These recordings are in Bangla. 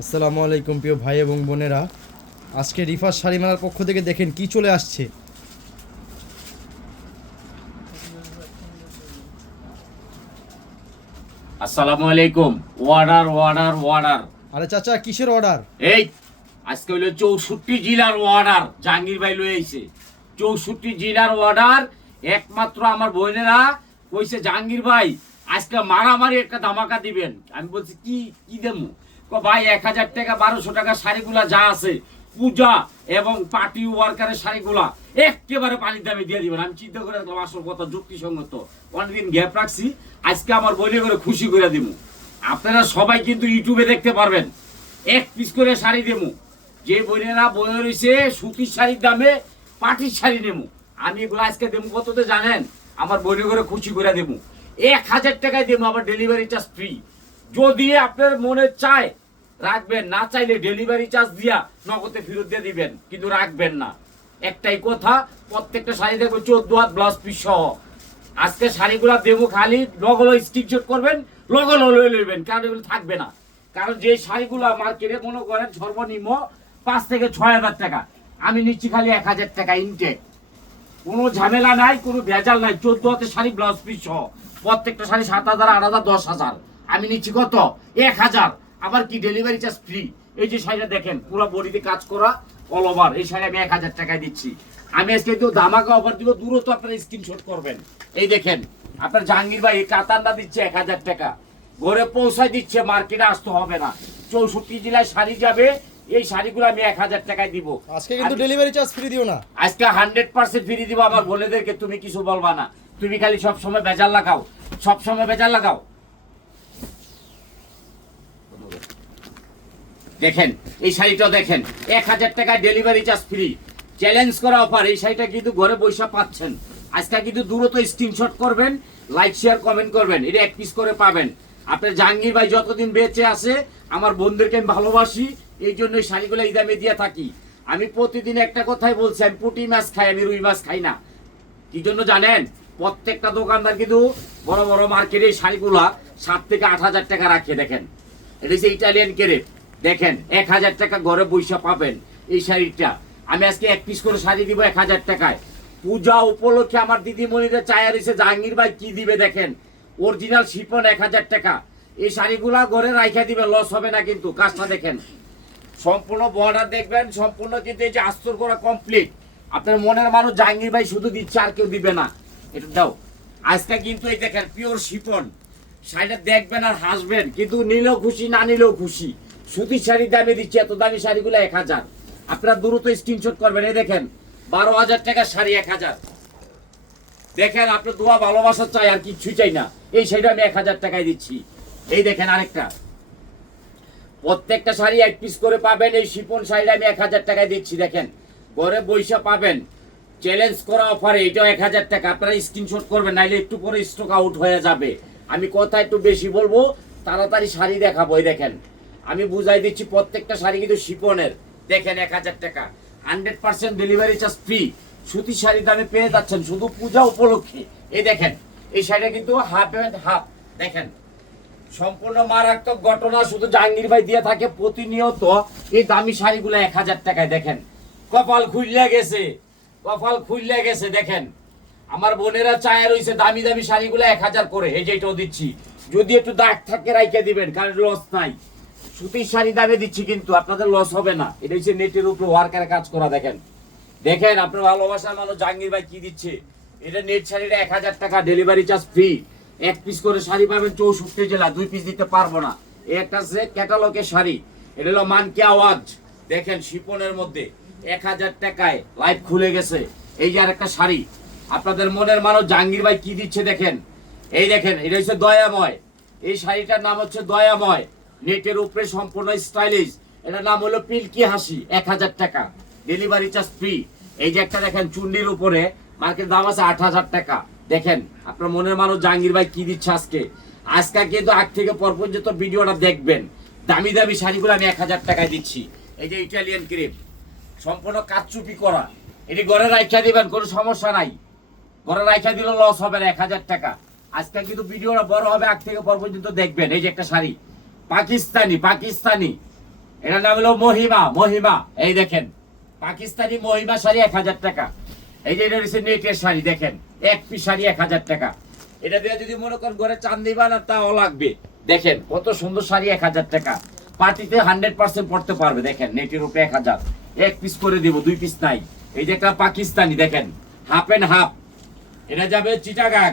আসসালামু আলাইকুম প্রিয় ভাই এবং বোনেরা। আজকে রিফার শাড়ি মেলার পক্ষ থেকে দেখেন কি চলে আসছে। আসসালামু আলাইকুম। ওয়ার্ডার ওয়ার্ডার ওয়ার্ডার আরে চাচা কিসের অর্ডার এই আজকে হইল চৌষট্টি জেলার ওয়ার্ডার জাহাঙ্গীর ভাই লয়ে আইছে। চৌষট্টি জেলার ওয়ার্ডার একমাত্র আমার বোনেরা কইছে জাহাঙ্গীর ভাই আজকে মারামারি একটা ধামাকা দিবেন। আমি বলছি কি কি দেবো? ভাই, এক হাজার টাকা, বারোশো টাকা শাড়িগুলা যা আছে, পূজা এবং পার্টি ওয়ার্কারের শাড়িগুলা, একেবারে পানির দামে দিয়ে দিবেন। আমি চিন্তা করে দেখলাম, আসল কথা যুক্তিসঙ্গত। অনেকদিন গ্যাপ রাখছি, আজকে আমার বইলে করে খুশি করে দিব আপনারা সবাই কিন্তু ইউটিউবে দেখতে পারবেন, এক পিস করে শাড়ি দেবো যে বোনেরা বয়ে রয়েছে সুতির শাড়ির দামে পাটির শাড়ি নেব আমি এগুলো আজকে দেবো কততে জানেন? আমার বইনে করে খুশি করে দেবো এক হাজার টাকায় দেবো আবার ডেলিভারি চার্জ ফ্রি যদি আপনার মনে চায় রাখবেন, না চাইলে ডেলিভারি চার্জ দিয়া নগদে ফেরত দিয়ে দিবেন, কিন্তু রাখবেন না। একটাই কথা, প্রত্যেকটা শাড়ি দেখব চোদ্দ হাত ব্লাউজ পিস সহ। আজকে শাড়িগুলো দেবো খালি লগলো স্ক্রিনশট করবেন লগলো লয়ে লইবেন, কারণ এগুলো থাকবে না। কারণ যে শাড়িগুলো মার্কেটে মনে করেন সর্বনিম্ন পাঁচ থেকে ছয় হাজার টাকা, আমি নিচ্ছি খালি এক হাজার টাকা ইনটেক কোনো ঝামেলা নাই, কোনো ভেজাল নাই, চোদ্দ হাতে শাড়ি ব্লাউজ পিস সহ। প্রত্যেকটা শাড়ি সাত হাজার, আট হাজার, দশ হাজার। আমি নিচ্ছি কত? এক হাজার। আবার কি ডেলিভারি চার্জ ফ্রি এই যে শাড়িটা দেখেন পুরো বডিতে কাজ করা অল ওভার এই শাড়ি আমি এক হাজার টাকায় দিচ্ছি। আমি আজকে কিন্তু দামাকা অফার দিব দূরত্ব আপনারা স্ক্রিনশট করবেন। এই দেখেন আপনার জাহাঙ্গীর ভাই কাতানটা দিচ্ছে এক হাজার টাকা। ঘরে পৌঁছায় দিচ্ছে মার্কেটে আসতে হবে না। চৌষট্টি জেলায় শাড়ি যাবে এই শাড়িগুলো আমি এক হাজার টাকায় দিব। আজকে কিন্তু ডেলিভারি চার্জ ফ্রি দিও না। আজকে হান্ড্রেড পার্সেন্ট ফ্রি দিব আমার বোনেদেরকে তুমি কিছু বলবা না। তুমি খালি সব সময় বেজাল লাগাও সব সময় বেজাল লাগাও। দেখেন, এই শাড়িটা দেখেন, এক হাজার টাকায় ডেলিভারি চার্জ ফ্রি চ্যালেঞ্জ করা অফার এই শাড়িটা কিন্তু ঘরে বৈশা পাচ্ছেন। আজকে কিন্তু দূরত স্ক্রিনশট করবেন লাইক শেয়ার কমেন্ট করবেন, এটা এক পিস করে পাবেন। আপনার জাহাঙ্গীর ভাই যতদিন বেঁচে আছে, আমার বোনদেরকে আমি ভালোবাসি, এই জন্য এই শাড়িগুলো এই দামে দিয়ে থাকি। আমি প্রতিদিন একটা কথাই বলছি, আমি পুঁটি মাছ খাই, আমি রুই মাছ খাই না। কি জন্য জানেন? প্রত্যেকটা দোকানদার কিন্তু বড় বড় মার্কেটে এই শাড়িগুলা সাত থেকে আট হাজার টাকা রাখে দেখেন। এটা হচ্ছে ইটালিয়ান কেরেট দেখেন, এক হাজার টাকা ঘরে বৈশা পাবেন এই শাড়িটা। আমি আজকে এক পিস করে শাড়ি দিব এক হাজার টাকায়। পূজা উপলক্ষে আমার দিদিমণিদের চায়া রয়েছে, জাহাঙ্গীর ভাই কি দিবে দেখেন। অরিজিনাল শিপন এক হাজার টাকা। এই শাড়িগুলা ঘরে রাইখা দিবে লস হবে না কিন্তু, কাজটা দেখেন। সম্পূর্ণ বর্ডার দেখবেন, সম্পূর্ণ কিন্তু এই যে আস্তর করা কমপ্লিট আপনার মনের মানুষ জাহাঙ্গীর ভাই শুধু দিচ্ছে, আর কেউ দিবে না। এটা দাও। আজকে কিন্তু এই দেখেন পিওর শিপন শাড়িটা দেখবেন আর হাসবেন, কিন্তু নিলেও খুশি, না নিলেও খুশি। সুতির শাড়ি দামে দিচ্ছি, এত দামি শাড়িগুলো এক হাজার। আপনারা দ্রুত স্ক্রিনশট করবেন। এই দেখেন, বারো হাজার টাকার শাড়ি এক হাজার। দেখেন, আপনার দোয়া ভালোবাসা চাই, আর কিচ্ছু চাই না। এই শাড়িটা আমি এক হাজার টাকায় দিচ্ছি। এই দেখেন আরেকটা। প্রত্যেকটা শাড়ি এক পিস করে পাবেন। এই শিপন শাড়িটা আমি এক হাজার টাকায় দিচ্ছি, দেখেন। ঘরে বৈশা পাবেন। চ্যালেঞ্জ করা অফারে এটাও এক হাজার টাকা। আপনারা স্ক্রিনশট করবেন, নাইলে একটু পরে স্টক আউট হয়ে যাবে। আমি কথা একটু বেশি বলব, তাড়াতাড়ি শাড়ি দেখাবো, এই দেখেন। আমি বুঝাই দিচ্ছি, প্রত্যেকটা শাড়ি কিন্তু শিপনের। দেখেন এক হাজার টাকা। Hundred percent delivery charge free সুতির শাড়ি দামে পেয়ে যাচ্ছেন, শুধু পূজা উপলক্ষে। এই দেখেন, এই শাড়িটা কিন্তু হাফ অ্যান্ড হাফ দেখেন, সম্পূর্ণ মারাত্মক ঘটনা, শুধু জাহাঙ্গীর ভাই দিয়ে থাকে প্রতিনিয়ত এই দামি শাড়িগুলো এক হাজার টাকায়। দেখেন, কপাল খুললে গেছে, কপাল খুললে গেছে। দেখেন, আমার বোনেরা চায় রয়েছে দামি দামি শাড়িগুলো এক হাজার করে। এই দিচ্ছি। যদি একটু দাগ থাকে রাইকে দিবেন, কারণ লস নাই। সুতির শাড়ি দামে দিচ্ছি কিন্তু আপনাদের লস হবে না। এটা হচ্ছে নেটের উপরে ওয়ার্কারে কাজ করা, দেখেন। দেখেন, আপনার ভালোবাসার মানুষ জাহাঙ্গীর ভাই কি দিচ্ছে? এটা নেট শাড়িটা এক হাজার টাকা ডেলিভারি চার্জ ফ্রি এক পিস করে শাড়ি পাবেন চৌষট্টি জেলা, দুই পিস দিতে পারব না। একটা আছে ক্যাটালগের শাড়ি। এটা হলো মানকি আওয়াজ। দেখেন, শিপনের মধ্যে এক হাজার টাকায় লাইট খুলে গেছে। এই যে আর একটা শাড়ি। আপনাদের মনের মানুষ জাহাঙ্গীর ভাই কি দিচ্ছে দেখেন? এই দেখেন, এটা হচ্ছে দয়াময়। এই শাড়িটার নাম হচ্ছে দয়াময়। নেটের উপরে সম্পূর্ণ স্টাইলিশ। এটার নাম হলো পিলকি হাসি, এক হাজার টাকা। ডেলিভারি চার্জ ফ্রি এই যে একটা দেখেন, চুন্ডির উপরে মার্কেট দাম আছে আট হাজার টাকা। দেখেন, আপনার মনের মানুষ জাহাঙ্গীর ভাই কি দিচ্ছে আজকে? আজকে কিন্তু আগ থেকে পর পর্যন্ত ভিডিওটা দেখবেন। দামি দামি শাড়িগুলো আমি এক হাজার টাকায় দিচ্ছি। এই যে ইটালিয়ান ক্রিম সম্পূর্ণ কাচুপি করা। এটি ঘরে রাইখা দিবেন, কোনো সমস্যা নাই। ঘরে রাইখা দিলে লস হবে না, এক হাজার টাকা। আজকে কিন্তু ভিডিওটা বড় হবে, আগ থেকে পর পর্যন্ত দেখবেন। এই যে একটা শাড়ি। পাকিস্তানি পাকিস্তানি। এটার নাম হলো মহিমা মহিমা। এই দেখেন, পাকিস্তানি মহিমা শাড়ি এক হাজার টাকা। এই যে এটা হচ্ছে নেটের শাড়ি, দেখেন, এক পিস শাড়ি এক হাজার টাকা। এটা দিয়ে যদি মনে করেন ঘরে চান্দি বানান, তাও লাগবে। দেখেন, কত সুন্দর শাড়ি এক হাজার টাকা। পার্টিতে হান্ড্রেড পার্সেন্ট পড়তে পারবে, দেখেন, নেটের উপরে এক হাজার। এক পিস করে দিব, দুই পিস নাই। এই যে একটা পাকিস্তানি, দেখেন হাফ এন্ড হাফ এটা যাবে চিটাগাং।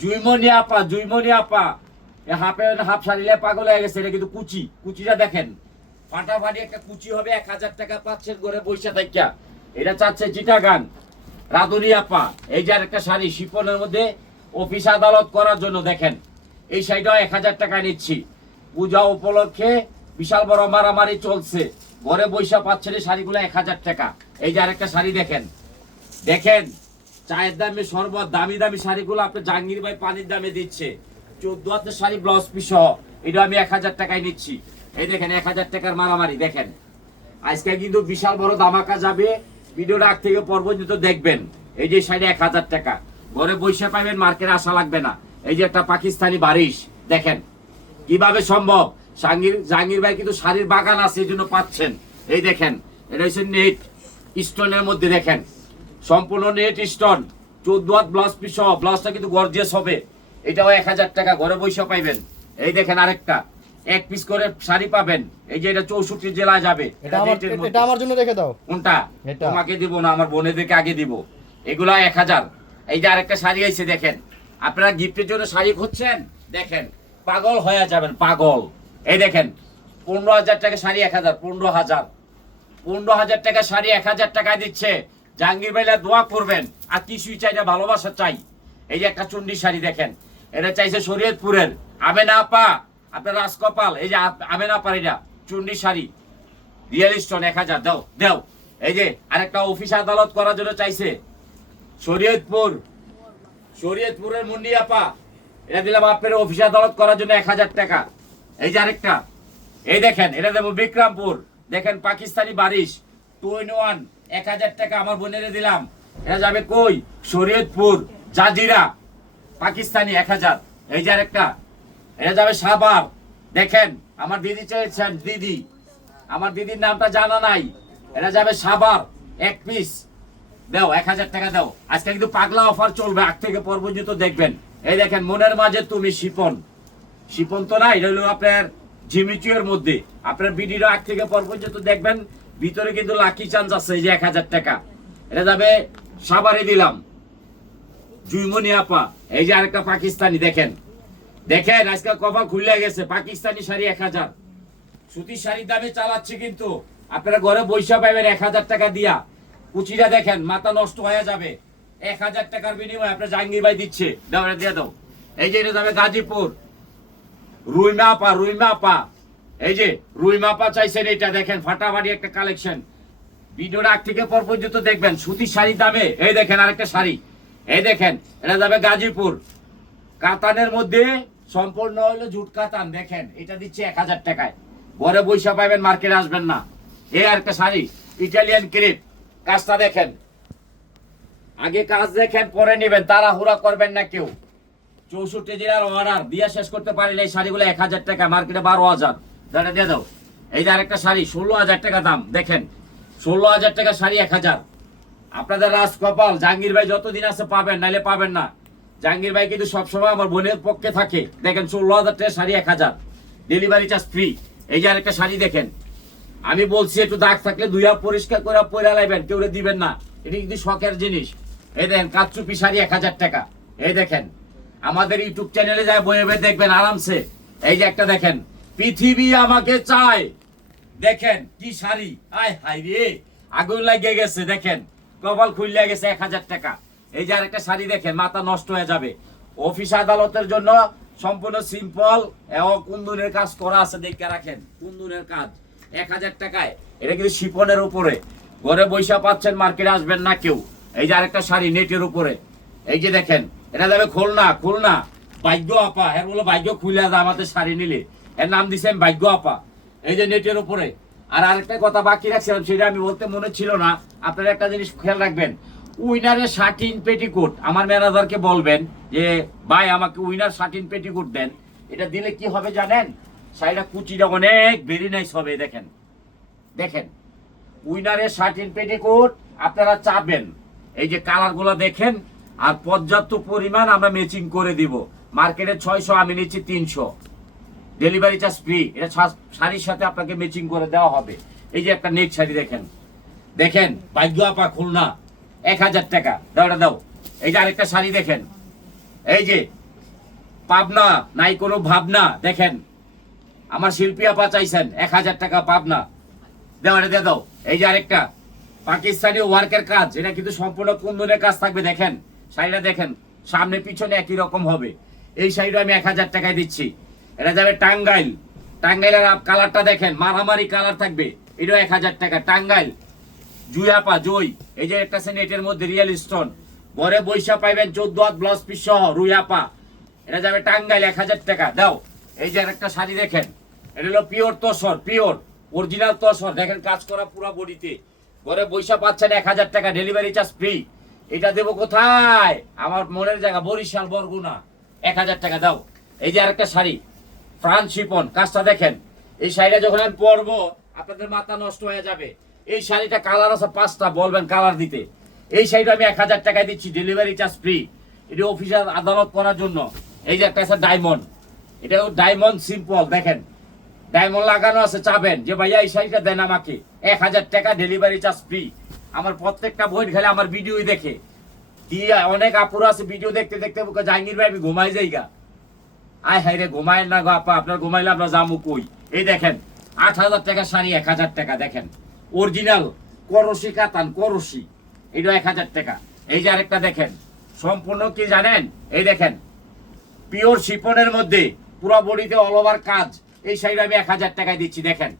জুইমনি আপা জুইমনি আপা। হাফ হাফ শাড়িলে পাগল হয়ে গেছে, এটা কিন্তু কুচি। কুচিটা দেখেন, ফাটাফাটি একটা কুচি হবে, এক হাজার টাকা পাচ্ছেন ঘরে বৈশা থাকিয়া এটা চাচ্ছে চিটাগাং। রাধুনি আপা, এই যে একটা শাড়ি শিপনের মধ্যে অফিস আদালত করার জন্য দেখেন, এই শাড়িটাও এক হাজার টাকা নিচ্ছি। পূজা উপলক্ষে বিশাল বড় মারামারি চলছে, ঘরে বৈশা পাচ্ছেন এই শাড়িগুলো এক হাজার টাকা। এই যে আরেকটা শাড়ি দেখেন দেখেন, চায়ের দামে সর্বত দামি দামি শাড়িগুলো আপনি জাহাঙ্গীর ভাই পানির দামে দিচ্ছে। চোদ্দ হাতের শাড়ি, ব্লাউজ পিস সহ। এটা আমি এক হাজার টাকায় নিচ্ছি। এই দেখেন, এক হাজার টাকার মারামারি, দেখেন। আজকে কিন্তু বিশাল বড় ধামাকা যাবে। ভিডিওটা আগ থেকে পর্যন্ত দেখবেন। এই যে শাড়ি এক হাজার টাকা। ঘরে বসে পাবেন মার্কেটে আসা লাগবে না। এই যে একটা পাকিস্তানি বারিশ, দেখেন। কীভাবে সম্ভব? জাহাঙ্গীর জাহাঙ্গীর ভাই কিন্তু শাড়ির বাগান আছে, এই জন্য পাচ্ছেন। এই দেখেন, এটা হচ্ছে নেট স্টোনের মধ্যে, দেখেন। সম্পূর্ণ নেট স্টোন। চোদ্দ হাত ব্লাউজ পিস সহ। ব্লাউজটা কিন্তু গর্জিয়াস হবে। এটাও এক হাজার টাকা ঘরে বসে পাইবেন। এই দেখেন আরেকটা এক পিস করে শাড়ি পাবেন। এই যে এটা চৌষট্টি জেলায় যাবে। এটা আমার জন্য রেখে দাও। কোনটা? তোমাকে দিব না আমার বোনেদেরকে আগে দিব। এগুলা এক হাজার। এই যে আরেকটা শাড়ি আছে দেখেন। আপনারা গিফটের জন্য শাড়ি খুঁজছেন? দেখেন পাগল হয়ে যাবেন পাগল। এই দেখেন পনেরো হাজার টাকা শাড়ি এক হাজার পনেরো হাজার। পনেরো হাজার টাকা শাড়ি এক হাজার টাকা দিচ্ছে। জাহাঙ্গীর ভাইলা দোয়া করবেন। আর কিছুই চাই না ভালোবাসা চাই। এই যে একটা চুন্ডি শাড়ি দেখেন। এটা চাইছে শরীয়তপুরের আমেনা আপা আপনার রাজকপাল, এই যে আপ- আমেনা আপা এটা, চুন্ডি শাড়ি রিয়েল স্টোন এক হাজার, দাও দাও। এই যে আরেকটা অফিস আদালত করার জন্য চাইছে, শরীয়তপুর, শরীয়তপুরের মুন্ডি আপা এটা দিলাম আপনার অফিস আদালত করার জন্য এক হাজার টাকা। এই যে আরেকটা, এই দেখেন, এটা দেবো বিক্রমপুর, দেখেন পাকিস্তানি বারিশ টু ইন ওয়ান, এক হাজার টাকা আমার বোনেরে দিলাম। এটা যাবে কই? শরীয়তপুর, জাজিরা। পাকিস্তানি এক হাজার। এই যে আরেকটা এটা যাবে সাবার দেখেন, আমার দিদি চেয়েছেন, দিদি। আমার দিদির নামটা জানা নাই। এটা যাবে সাবার এক পিস দাও, এক হাজার টাকা দাও। আজকে কিন্তু পাগলা অফার চলবে, আগ থেকে পর পর্যন্ত দেখবেন। এই দেখেন, মনের মাঝে তুমি শিপন। শিপন তো না, এটা হলো আপনার জিমিচুয়ের মধ্যে। আপনার ভিডিও আগ থেকে পর পর্যন্ত দেখবেন, ভিতরে কিন্তু লাকি চান্স আছে, এই যে এক হাজার টাকা। এটা যাবে সাবারে দিলাম। জুইমনি আপা, এই যে আরেকটা পাকিস্তানি, দেখেন। দেখেন, আজকে কপা খুলে গেছে, পাকিস্তানি শাড়ি এক হাজার। সুতির শাড়ির দামে চালাচ্ছে কিন্তু, আপনারা ঘরে বৈশা পাবেন এক হাজার টাকা দিয়া। কুচিটা দেখেন, মাথা নষ্ট হয়ে যাবে। এক হাজার টাকার বিনিময়ে আপনার জাহাঙ্গীর ভাই দিচ্ছে। দিয়ে দাও। এই যে এটা যাবে গাজীপুর। রুইমা পা রুইমা এই যে রুইমা পা চাইছেন এটা, দেখেন, ফাটাফাটি একটা কালেকশন ভিডিওটা আগ থেকে পর পর্যন্ত দেখবেন, সুতির শাড়ির দামে, এই দেখেন আরেকটা শাড়ি। এই দেখেন, এটা যাবে গাজীপুর। কাতানের মধ্যে সম্পূর্ণ হলো জুট কাতান, দেখেন, এটা দিচ্ছে এক হাজার টাকায়। ঘরে বৈশা পাবেন মার্কেটে আসবেন না। এই আর একটা শাড়ি, ইটালিয়ান ক্রিপ। কাজটা দেখেন। আগে কাজ দেখেন, পরে নেবেন, তাড়াহুড়া করবেন না কেউ। চৌষট্টি জেলার অর্ডার দিয়া শেষ করতে পারিলে এই শাড়িগুলো এক হাজার টাকা, মার্কেটে বারো হাজার। দাঁড়া দিয়ে দাও। এই যে আরেকটা শাড়ি, ষোলো হাজার টাকা দাম, দেখেন। ষোলো হাজার টাকা শাড়ি এক হাজার। আপনাদের রাজ কপাল জাহাঙ্গীর ভাই যতদিন আছে পাবেন, নাইলে পাবেন না। জাহাঙ্গীর ভাই কিন্তু সবসময় আমার বোনের পক্ষে থাকে। দেখেন, ষোলো হাজার টাকা শাড়ি এক হাজার। ডেলিভারি চার্জ ফ্রি এই যে আরেকটা শাড়ি দেখেন। আমি বলছি, একটু দাগ থাকলে দুই হাত পরিষ্কার করে পরে লাইবেন, কেউ দিবেন না। এটি কিন্তু শখের জিনিস। এই দেখেন, কাচুপি শাড়ি এক হাজার টাকা। এই দেখেন, আমাদের ইউটিউব চ্যানেলে যায় বয়ে বয়ে দেখবেন আরামসে। এই যে একটা দেখেন, পৃথিবী আমাকে চায়। দেখেন, কি শাড়ি? আয় হাই রে, আগুন লাগিয়ে গেছে, দেখেন। কপাল খুললে গেছে এক হাজার টাকা। এই যে আরেকটা শাড়ি দেখেন, মাথা নষ্ট হয়ে যাবে। অফিস আদালতের জন্য সম্পূর্ণ সিম্পল এবং কুন্দুনের কাজ করা আছে, দেখে রাখেন কুন্দুনের কাজ। এক হাজার টাকায়। এটা কিন্তু শিপনের উপরে। ঘরে বৈশা পাচ্ছেন, মার্কেটে আসবেন না কেউ। এই যে আরেকটা শাড়ি নেটের উপরে। এই যে দেখেন, এটা যাবে খুলনা খুলনা। ভাগ্য আপা এর বলো, ভাগ্য খুলে আমাদের শাড়ি নিলে। এর নাম আমি ভাগ্য আপা। এই যে নেটের উপরে। আর আরেকটা কথা বাকি রাখছিলাম, সেটা আমি বলতে মনে ছিল না। আপনারা একটা জিনিস খেয়াল রাখবেন, উইনারের শার্টিন পেটিকোট, আমার ম্যানেজারকে বলবেন যে, ভাই, আমাকে উইনার শার্টিন পেটিকোট দেন। এটা দিলে কি হবে জানেন? শাড়িটা কুচিটা অনেক ভেরি নাইস হবে, দেখেন। দেখেন, উইনারের শার্টিন পেটিকোট আপনারা চাবেন। এই যে কালারগুলো দেখেন, আর পর্যাপ্ত পরিমাণ আমরা ম্যাচিং করে দিব। মার্কেটে ছয়শো, আমি নিচ্ছি তিনশো। ডেলিভারি চার্জ ফ্রি এটা শাড়ির সাথে আপনাকে ম্যাচিং করে দেওয়া হবে। এই যে একটা নেট শাড়ি দেখেন। দেখেন ভাগ্য আপা খুলনা। এক হাজার টাকা। দাও, এটা দাও। এই যে আরেকটা শাড়ি দেখেন। এই যে পাবনা, নাই কোনো ভাবনা। দেখেন, আমার শিল্পী আপা চাইছেন, এক হাজার টাকা পাবনা। দাও, এটা দিয়ে দাও। এই যে আরেকটা। পাকিস্তানি ওয়ার্কের কাজ। এটা কিন্তু সম্পূর্ণ কুন্দনের কাজ থাকবে। দেখেন, শাড়িটা দেখেন, সামনে পিছনে একই রকম হবে। এই শাড়িটা আমি এক হাজার টাকায় দিচ্ছি। এটা যাবে টাঙ্গাইল। টাঙ্গাইলের কালারটা দেখেন, মারামারি কালার থাকবে। এটাও এক হাজার টাকা, টাঙ্গাইল। জুয়াপা জই। এই যে একটা আছে নেটের মধ্যে, রিয়েল স্টোন। বরে বৈশা পাইবেন চোদ্দ হাত ব্লাউজ পিস সহ, রুইয়াপা। এটা যাবে টাঙ্গাইল, এক হাজার টাকা। দাও, এই যে একটা শাড়ি দেখেন। এটা হলো pure tussar pure. Original tussar দেখেন কাজ করা পুরো বডিতে। ঘরে বৈশা পাচ্ছেন এক হাজার টাকা, ডেলিভারি চার্জ ফ্রি। এটা দেবো কোথায়? আমার মনের জায়গা, বরিশাল, বরগুনা। এক হাজার টাকা, দাও। এই যে আরেকটা শাড়ি। ফ্রান্স শিপন, কাজটা দেখেন। এই শাড়িটা যখন আমি পরবো, আপনাদের মাথা নষ্ট হয়ে যাবে। এই শাড়িটা কালার আছে পাঁচটা, বলবেন কালার দিতে। এই শাড়িটা আমি এক হাজার টাকায় দিচ্ছি ডেলিভারি চার্জ ফ্রি এটি অফিসার আদালত করার জন্য। এই যে একটা আছে ডায়মন্ড এটা ডায়মন্ড সিম্পল দেখেন। ডায়মন্ড লাগানো আছে, চাবেন। যে ভাইয়া, এই শাড়িটা দেন আমাকে। এক হাজার টাকা ডেলিভারি চার্জ ফ্রি আমার প্রত্যেকটা বই খেলে আমার ভিডিওই দেখে। দিয়ে অনেক আপুরা আছে ভিডিও দেখতে দেখতে জাহাঙ্গীর ভাই, আমি ঘুমাই যাই গা আয় হাই রে ঘুমায় না গো আপা, আপনার ঘুমাইলে আমরা জামু কই? এই দেখেন, আট হাজার টাকা শাড়ি, এক হাজার টাকা, দেখেন। অরিজিনাল করসি কাতান করসি এটা এক হাজার টাকা। এই যে আরেকটা দেখেন, সম্পূর্ণ কি জানেন? এই দেখেন, পিওর শিপনের মধ্যে, পুরো বডিতে অল ওভার কাজ। এই শাড়িটা আমি এক হাজার টাকায় দিচ্ছি, দেখেন।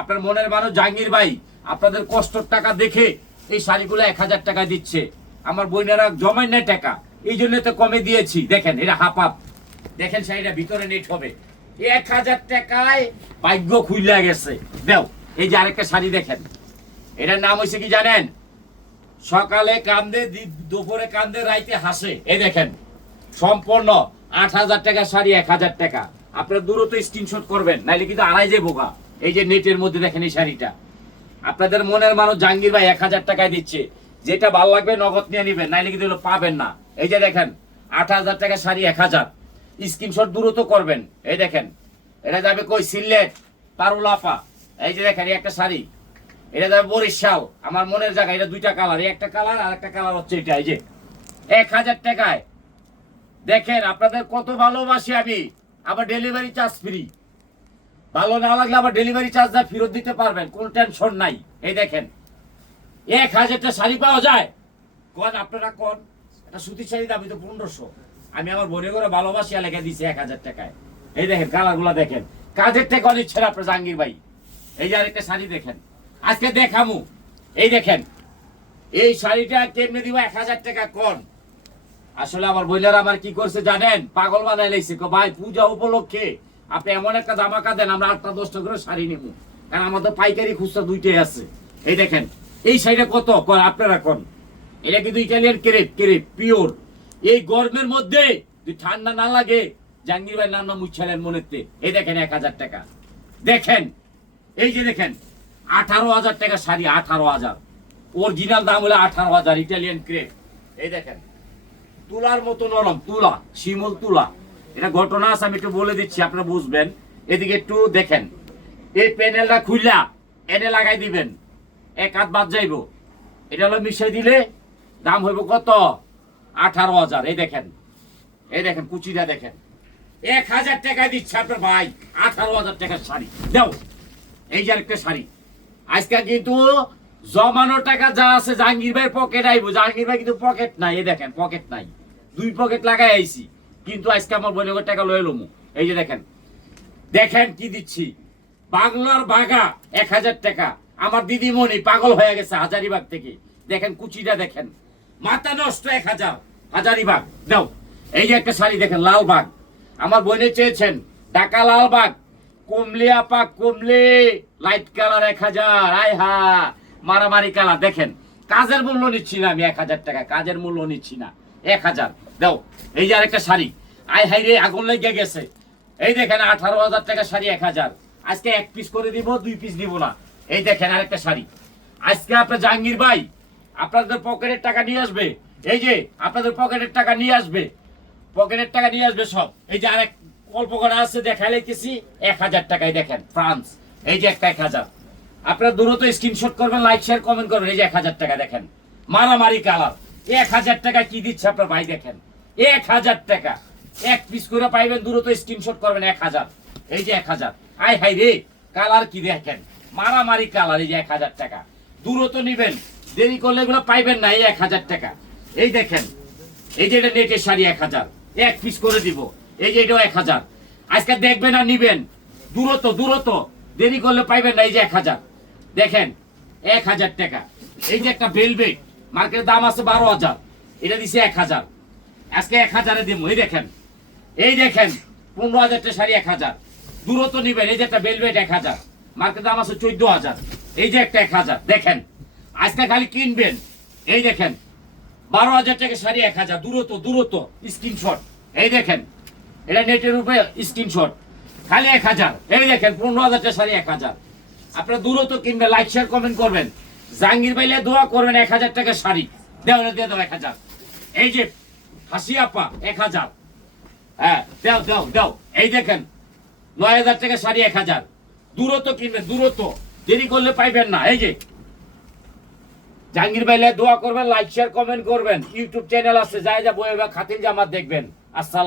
আপনার মনের মানুষ জাহাঙ্গীর ভাই, আপনাদের কষ্টর টাকা দেখে এই শাড়িগুলো এক হাজার টাকায় দিচ্ছে। আমার বোনেরা জমাই নেয় টাকা। এই জন্য তো কমে দিয়েছি, দেখেন, এটা হাফ হাফ। দেখেন শাড়িটা ভিতরে নেট হবে। এক হাজার টাকায় ভাগ্য খুইলা গেছে। দেও এই যে আরেকটা শাড়ি দেখেন। এটার নাম হয়েছে কি জানেন? সকালে কান্দে দুপুরে কান্দে, রাইতে হাসে। এই দেখেন, সম্পূর্ণ আট হাজার টাকা শাড়ি, এক হাজার টাকা। আপনার দূরত্ব স্ক্রিনশট করবেন, নাইলে কিন্তু আড়াই যে বোকা। এই যে নেটের মধ্যে দেখেন এই শাড়িটা। আপনাদের মনের মানুষ জাহাঙ্গীর ভাই এক হাজার টাকায় দিচ্ছে। যেটা ভালো লাগবে নগদ নিয়ে নিবেন, নাইলে কিন্তু পাবেন না। এই যে দেখেন, আট হাজার টাকা শাড়ি, এক হাজার। স্ক্রিনশট দূরত্ব করবেন। এই দেখেন, এটা যাবে কই? সিলেট পারুলাপা এই যে দেখেন একটা শাড়ি। এটা যাবে বরিশাল। আমার মনের জায়গা, এটা দুইটা কালার। একটা কালার আর একটা কালার হচ্ছে এটা, এই যে। এক হাজার টাকায়। দেখেন, আপনাদের কত ভালোবাসি আমি। আবার ডেলিভারি চার্জ ফ্রি ভালো না লাগলে আবার ডেলিভারি চার্জটা ফেরত দিতে পারবেন, কোনো টেনশন নাই। এই দেখেন, এক হাজারটা শাড়ি পাওয়া যায়। কোন, আপনারা কোন? একটা সুতির শাড়ি দাম তো পনেরোশো। আমি আমার বোনে করে ভালোবাসি লেখা দিছি এক হাজার টাকায়। এই দেখেন কালারগুলো দেখেন। কাজের থেকে অনেক ছেড়ে আপনার জাহাঙ্গীর ভাই। এই যে আরেকটা শাড়ি দেখেন। আজকে দেখামু। এই দেখেন। এই শাড়িটা কেমনে দিব? এক হাজার টাকা কোন। আসলে আমার বইলার আমার কি করছে জানেন? পাগল বানাই লাইছে। কো ভাই, পূজা উপলক্ষে আপনি এমন একটা জামাকা দেন আমরা আটটা দশটা করে শাড়ি নেব। কারণ আমাদের পাইকারি খুচরা দুইটাই আছে। এই দেখেন। এই শাড়িটা কত? আপনারা কোন। এটা কিন্তু ইটালিয়ান ক্রেপ? Crepe, pure. এই গরমের মধ্যে যদি ঠান্ডা না লাগে জাহাঙ্গীর ভাই নাম মুছালেন মনেতে, এই দেখেন এক হাজার টাকা। দেখেন, এই যে দেখেন, আঠারো হাজার টাকা শাড়ি, আঠারো হাজার। অরিজিনাল দাম হলো আঠারো হাজার, ইটালিয়ান ক্রেপ। এই দেখেন, তুলার মতো নরম, তুলা, শিমুল তুলা। এটা ঘটনা আছে, আমি একটু বলে দিচ্ছি, আপনারা বুঝবেন। এদিকে একটু দেখেন, এই প্যানেলটা খুললা, এনে লাগাই দিবেন। এক হাত বাদ যাইব। এটা হলো মিশাই দিলে দাম হইব কত? আঠারো হাজার, এই দেখেন। এই দেখেন, কুচিটা দেখেন। এক হাজার টাকা দিচ্ছে আপনার ভাই, আঠারো হাজার টাকার শাড়ি। দাও, এই যে আরেকটা শাড়ি। আজকে কিন্তু জমানো টাকা যা আছে জাহাঙ্গীর ভাই পকেট আইব। জাহাঙ্গীর ভাই কিন্তু পকেট নাই, এই দেখেন পকেট নাই। দুই পকেট লাগাই আইছি, কিন্তু আজকে আমার বোনের টাকা লয়ে লমু। এই যে দেখেন দেখেন কি দিচ্ছি। বাংলার বাগা, এক হাজার টাকা। আমার দিদিমণি পাগল হয়ে গেছে হাজারিবাগ থেকে। দেখেন, কুচিটা দেখেন। মাথা নষ্ট এক হাজার। হাজারিবাগ দাও এই যে একটা শাড়ি দেখেন, লাল বাগ আমার বোনে চেয়েছেন, ঢাকা লাল বাগ কমলিয়া পাক কমলে লাইট কালার এক হাজার, আয় হা। মারামারি কালার দেখেন, কাজের মূল্য নিচ্ছি না আমি এক হাজার টাকা, কাজের মূল্য নিচ্ছি না, এক হাজার। দাও এই যে আরেকটা শাড়ি। আয় হাই রে, আগুন লেগে গেছে। এই দেখেন, আঠারো হাজার টাকা শাড়ি এক হাজার। আজকে এক পিস করে দিব, দুই পিস দিব না। এই দেখেন আরেকটা শাড়ি। আজকে আপনার জাহাঙ্গীর ভাই আপনাদের পকেটের টাকা নিয়ে আসবে। এই যে, আপনাদের পকেটের টাকা নিয়ে আসবে। পকেটের টাকা নিয়ে আসবে সব। এই যে আরেক অল্প করে আছে দেখা লিখেছি এক হাজার টাকায় দেখেন, ফ্রান্স। এই যে একটা এক হাজার। আপনারা দ্রুত স্ক্রিনশট করবেন লাইক শেয়ার কমেন্ট করবেন। এই যে এক হাজার টাকা দেখেন। মারামারি কালার এক হাজার টাকা কি দিচ্ছে আপনার ভাই দেখেন? এক হাজার টাকা। এক পিস করে পাইবেন, দ্রুত স্ক্রিনশট করবেন, এক হাজার। এই যে এক হাজার। আয় হাই রে কালার কি দেখেন? মারামারি কালার এই যে এক হাজার টাকা। দ্রুত নিবেন। দেরি করলে এগুলো পাইবেন না, এই এক হাজার টাকা। এই দেখেন, এই যে এটা নেটের শাড়ি এক হাজার, এক পিস করে দিব। এই যে এটাও এক হাজার। আজকে দেখবেন আর নিবেন। দূরত দূরত দেরি করলে পাইবেন না, এই যে এক হাজার। দেখেন, এক হাজার টাকা। এই যে একটা বেলবেট মার্কেটের দাম আছে বারো হাজার। এটা দিছে এক হাজার। আজকে এক হাজারে দিব, এই দেখেন। এই দেখেন, পনেরো হাজারটা শাড়ি এক হাজার। দূরত নিবেন, এই যে একটা বেলবেট এক হাজার। মার্কেট দাম আছে চোদ্দ হাজার। এই যে একটা এক হাজার। দেখেন আজকে খালি কিনবেন। এই দেখেন, বারো হাজার টাকা শাড়ি এক হাজার দূরত দূরত স্ক্রিনশট এই দেখেন, এটা নেটের উপরে স্ক্রিনশট খালি এক হাজার। এই দেখেন, পনেরো হাজার টাকা শাড়ি এক হাজার। আপনারা দূরত কিনবেন লাইক শেয়ার কমেন্ট করবেন। জাহাঙ্গীর বাইলে দোয়া করবেন এক হাজার টাকা শাড়ি। দেও না দিয়ে দাও এক হাজার। এই যে, হাসি আপা, এক হাজার। হ্যাঁ দাও দাও দাও। এই দেখেন, নয় হাজার টাকা শাড়ি এক হাজার। দূরত কিনবেন দূরত দেরি করলে পাইবেন না। এই যে জাহাঙ্গীর ভাইলে দোয়া করবেন লাইক শেয়ার কমেন্ট করবেন। ইউটিউব চ্যানেল আছে, যাই যা বই খাতির জামাত দেখবেন। আসসালাম।